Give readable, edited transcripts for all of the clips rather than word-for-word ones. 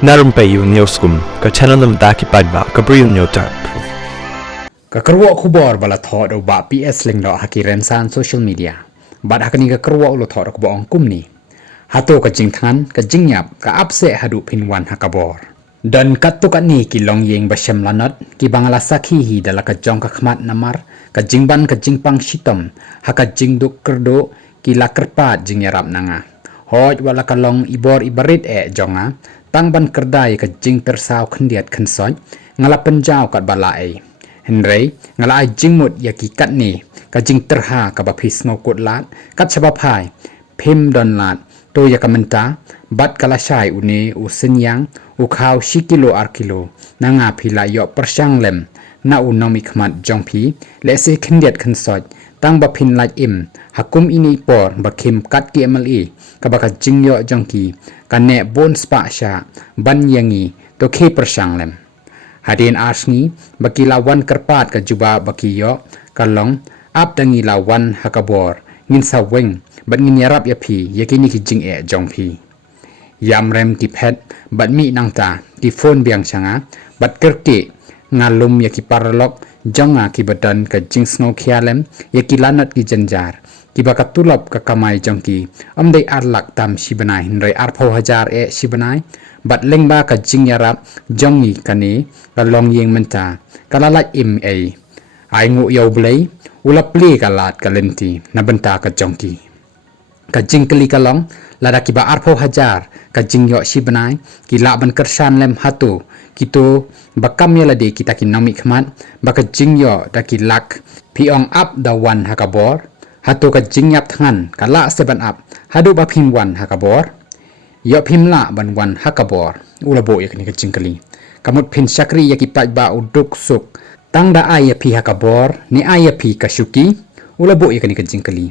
Narumpayu Neoskum, ka Chananam Daki Padba, Gabriel Nyotarp. Kakerwa kubor bala thod o ba PS ling do haki rensan social media. Bad hakani kakerwa ulo thod ko ba ong kumni. Hato ka jingthan ka jingyap ka apse hadu pinwan hakabor. Dan katuk ni ki long yeng basyam lanat ki bangala sakhi hi dala ka jong ka khmat namar ka jingban ka jingpang shitom haka jingduk kerdo ki lakerpat jingyarap nanga. Hoj wala ka long ibor ibarit jonga tangban kerdai ka jing persau khendiat khensoj ngala penjau kat balai. Henry ngala jingmut yaki kat ni ka jing terha ka bapis ngokut lat kat sabapai phim don lat to yakamenta bat kala shai uni usenyang u khau shikilo arkilo nanga phila yo persyang lem na unomi khmat jongphi le se khendiat khensoj tang baphin laj im hakum ini por bakhim kat ki mli ka baka jingyo jongki ka ne bon spa sha ban yangi to khe persyang lem hadin asni baki lawan kerpat ka juba baki yo kalong ap dangi lawan hakabor ngin saweng bat ngin yarap yapi yakini ki jing jongphi yam rem ki phet bat mi nangta ki phone biang changa bat kerke ngalum yaki paralok jonga ki badan ka jing snow khialem yaki lanat ki janjar ki baka tulap ka kamai jongki amdei arlak tam shibanai hinrai arpho hajar shibanai bat lengba ka jing yarap jongi kani ka long yeng menta kalalat im ai ngu yau blei ulapli kalat kalenti na benta ka jongki ka jing kali kalong lada ki ba arpho hajar ka jing yo shibanai ki la ban kersan lem hatu kito bakam ya lade kita ki nami khmat baka jing yo da ki lak piong up da wan hakabor hatu ka jing yap thangan kala seban up hadu ba phim wan hakabor yo phim la ban wan hakabor ulabo yakni ka jing kali kamut phin sakri yaki paj ba uduk suk tang da ay phi hakabor ni ay phi kasuki ulabo yakni ka jing kali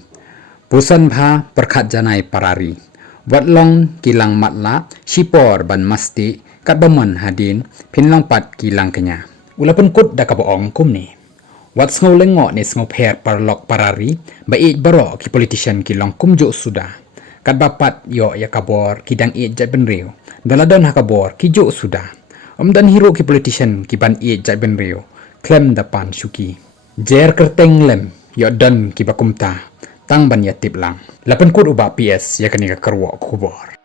pusan bha perkhat janai parari watlong kilang matla sipor ban masti kat baman hadin pinlang pat kilang kenya ulapun kut da kaboong kumni wat sngo lengo ni sngo pher parlok parari ba it baro ki politician kilong kumjo suda kat bapat yo yakabor kidang it jat benreu daladon hakabor ki jo suda dan hero ki politician ki ban it jat benreu klem da pan suki jer kerteng lem yo dan ki bakumta tang ban yatip lang lapan kut uba PS yakani ka kerwo kubor